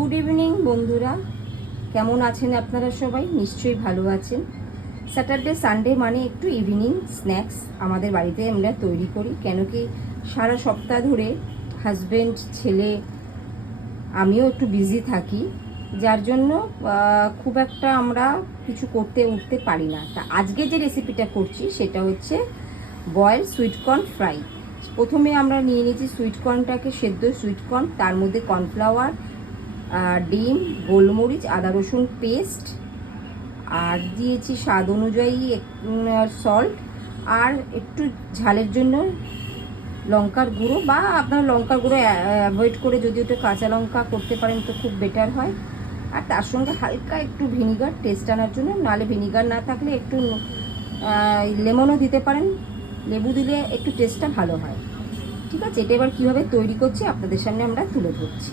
Good evening বন্ধুরা, কেমন আছেন আপনারা? সবাই নিশ্চয়ই ভালো আছেন। স্যাটারডে সানডে মানে একটু ইভিনিং স্ন্যাক্স আমাদের বাড়িতে আমরা তৈরি করি, কেন কি সারা সপ্তাহ ধরে হাজব্যান্ড, ছেলে, আমিও একটু বিজি থাকি, যার জন্য খুব একটা আমরা কিছু করতে উঠতে পারি না। তা আজকে যে রেসিপিটা করছি সেটা হচ্ছে বয়েল সুইটকর্ন ফ্রাই। প্রথমে আমরা নিয়ে নিয়েছি সুইটকর্নটাকে, সেদ্ধ সুইটকর্ন, তার মধ্যে কর্নফ্লাওয়ার, ডিম, গোলমরিচ, আদা রসুন পেস্ট, আর দিয়েছি স্বাদ অনুযায়ী সল্ট, আর একটু ঝালের জন্য লঙ্কার গুঁড়ো, বা আপনার লঙ্কার গুঁড়ো অ্যাভয়েড করে যদি ওটা কাঁচা লঙ্কা করতে পারেন তো খুব বেটার হয়। আর তার সঙ্গে হালকা একটু ভিনিগার টেস্ট আনার জন্য, নাহলে ভিনিগার না থাকলে একটু লেমনও দিতে পারেন, লেবু দিলে একটু টেস্টটা ভালো হয়। ঠিক আছে, এটা এবার কীভাবে তৈরি করছি আপনাদের সামনে আমরা তুলে ধরছি।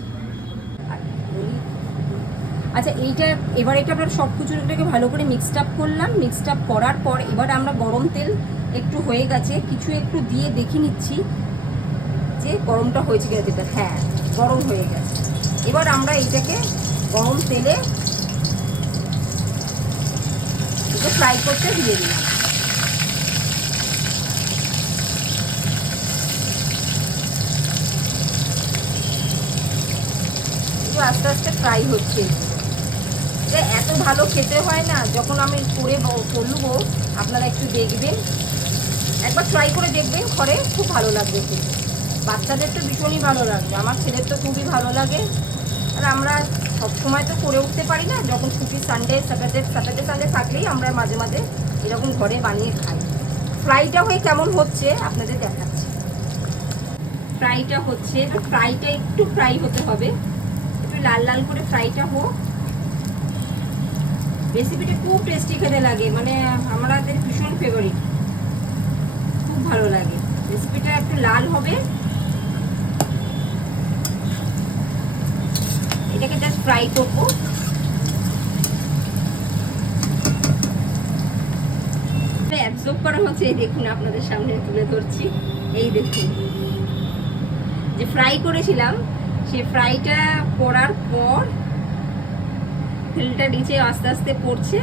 আচ্ছা, এবার এটা আমরা সব কিছুটাকে ভালো করে মিক্সড আপ করলাম। মিক্সড আপ করার পর এবার আমরা গরম তেল একটু হয়ে গেছে, কিছু একটু দিয়ে দেখে নিচ্ছি যে গরমটা হয়েছে কিনা। যেটা হ্যাঁ গরম হয়ে গেছে, এবার আমরা এইটাকে গরম তেলে এটা ফ্রাই করতে দিয়ে দিলাম। একটু আস্তে আস্তে ফ্রাই হচ্ছে। এটা এত ভালো খেতে হয় না, যখন আমি করে করবো আপনারা একটু দেখবেন, একবার ট্রাই করে দেখবেন, ঘরে খুব ভালো লাগবে খেতে। বাচ্চাদের তো ভীষণই ভালো লাগবে, আমার ছেলের তো খুবই ভালো লাগে। আর আমরা সবসময় তো করে উঠতে পারি না, যখন ছুটি স্যাটারডে সানডে থাকলেই আমরা মাঝে মাঝে এরকম ঘরে বানিয়ে খাই। ফ্রাইটা হয়ে কেমন হচ্ছে আপনাদের দেখাচ্ছি। ফ্রাইটা হচ্ছে, ফ্রাইটা একটু ফ্রাই হতে হবে, একটু লাল লাল করে ফ্রাইটা হোক। রেসিপিটা খুব টেস্টি খেতে লাগে, মানে আমাদের ভীষণ ফেভারিট, খুব ভালো লাগে। রেসিপিটা একটু লাল হবে, এটাকে জাস্ট ফ্রাই করবো। অ্যাবজর্ব করা হচ্ছে, এই দেখুন আপনাদের সামনে তুলে ধরছি। এই দেখুন যে ফ্রাই করেছিলাম, সে ফ্রাইটা করার পর তেলটা নিচে আস্তে আস্তে পড়ছে।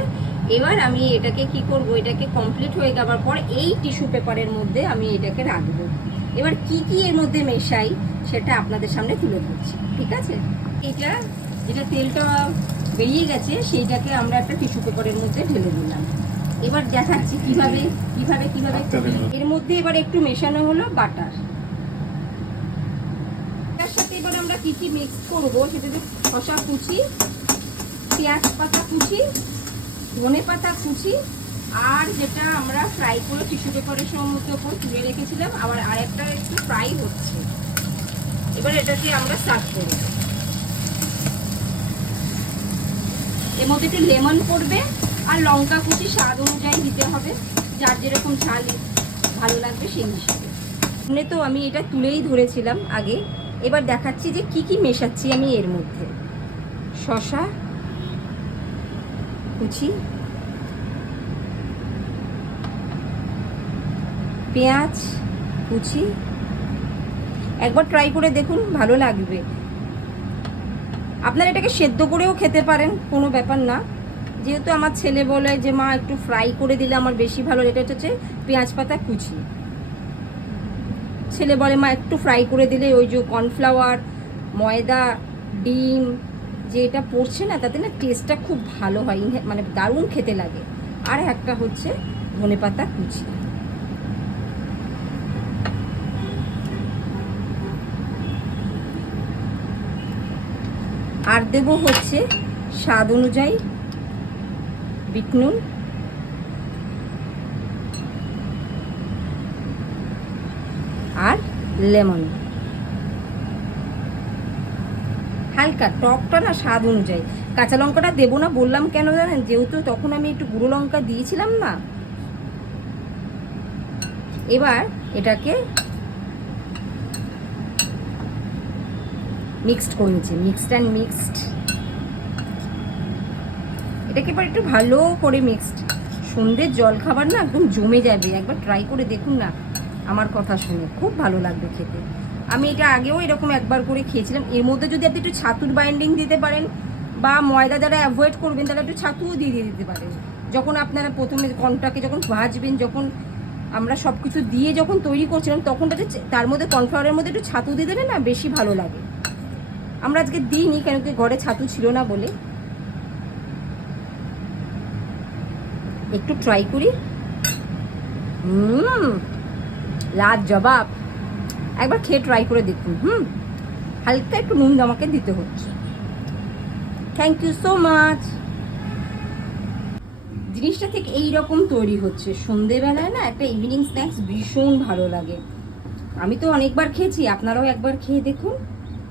এবার আমি এটাকে কি করব, এটাকে কমপ্লিট হয়ে যাওয়ার পর এই টিস্যু পেপারের মধ্যে আমি এটাকে রাখবো। এবার কি কি এর মধ্যে মেশাই সেটা আপনাদের সামনে তুলে ধরছি, ঠিক আছে? এটা যেটা তেলটা বেরিয়ে গেছে সেইটাকে আমরা একটা টিস্যু পেপারের মধ্যে ঢেলে দিলাম। এবার দেখাচ্ছি কিভাবে কিভাবে কিভাবে এর মধ্যে এবার একটু মেশানো হলো বাটার। তার সাথে এবার আমরা কি কি মিক্স করবো সেটা হচ্ছে শসা কুচি, পেঁয়াজ পাতা কুচি, ধনে পাতা কুচি, আর যেটা আমরা ফ্রাই করে টিস্যু পেপারের মধ্যে ওপর তুলে রেখেছিলাম, আবার আরেকটা একটু ফ্রাই হচ্ছে। এবার এটাকে আমরা সার্ভ করব। এর মধ্যে একটু লেমন পড়বে, আর লঙ্কা কুচি স্বাদ অনুযায়ী দিতে হবে, যার যেরকম ঝাল ভালো লাগবে সেই হিসাবে। এমনি তো আমি এটা তুলেই ধরেছিলাম আগে। এবার দেখাচ্ছি যে কি কি মেশাচ্ছি আমি এর মধ্যে। শসা কুচি, পেঁয়াজ কুচি, একবার ট্রাই করে দেখুন, ভালো লাগবে। আপনারা এটাকে সেদ্ধ করেও খেতে পারেন, কোনো ব্যাপার না। যেহেতু আমার ছেলে বলে যে মা একটু ফ্রাই করে দিলে আমার বেশি ভালো, এটা হচ্ছে পেঁয়াজ পাতা কুচি। ছেলে বলে মা একটু ফ্রাই করে দিলে ওই যে কর্নফ্লাওয়ার, ময়দা, ডিম যে এটা পড়ছে না, তাতে না টেস্টটা খুব ভালো হয়, মানে দারুণ খেতে লাগে। আর একটা হচ্ছে ধনেপাতা কুচি। আর দেবো হচ্ছে স্বাদ অনুযায়ী বিট নুন, আর লেমন। হালকা টকটা না স্বাদ অনুযায়ী। কাঁচা লঙ্কাটা দেবো না বললাম কেন জানেন? যেহেতু তখন আমি একটু গুঁড়ো লঙ্কা দিয়েছিলাম না। এবার এটাকে মিক্সড করে নিচ্ছি, মিক্সড অ্যান্ড মিক্সড। এটাকে এবার একটু ভালো করে মিক্সড। সন্ধ্যের জল খাবার না একদম জমে যাবে, একবার ট্রাই করে দেখুন না, আমার কথা শুনে খুব ভালো লাগবে খেতে। আমি এটা আগেও এরকম একবার করে খেয়েছিলাম। এর মধ্যে যদি আপনি একটু ছাতুর বাইন্ডিং দিতে পারেন বা ময়দা যারা অ্যাভয়েড করবেন তারা একটু ছাতুও দিয়ে দিতে পারেন। যখন আপনারা প্রথমে কর্নটাকে যখন ভাজবেন, যখন আমরা সব কিছু দিয়ে যখন তৈরি করছিলাম তখন তার মধ্যে কর্নফ্লাওয়ারের মধ্যে একটু ছাতু দিয়ে দিলে না বেশি ভালো লাগে। আমরা আজকে দিইনি কেন কি ঘরে ছাতু ছিল না বলে। একটু ট্রাই করি। লাজবাব, একবার খেয়ে ট্রাই করে দেখুন। হালকা একটু নুন আমাকে দিতে হচ্ছে। Thank you so much. জিনিসটা ঠিক এইরকম তৈরি হচ্ছে সন্ধেবেলায় না, একটা ইভিনিং স্ন্যাক্স ভীষণ ভালো লাগে। আমি তো অনেকবার খেয়েছি, আপনারাও একবার খেয়ে দেখুন,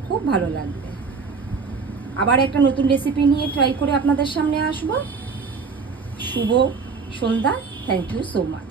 খুব ভালো লাগবে। আবার একটা নতুন রেসিপি নিয়ে ট্রাই করে আপনাদের সামনে আসবো। শুভ সন্ধ্যা। Thank you so much.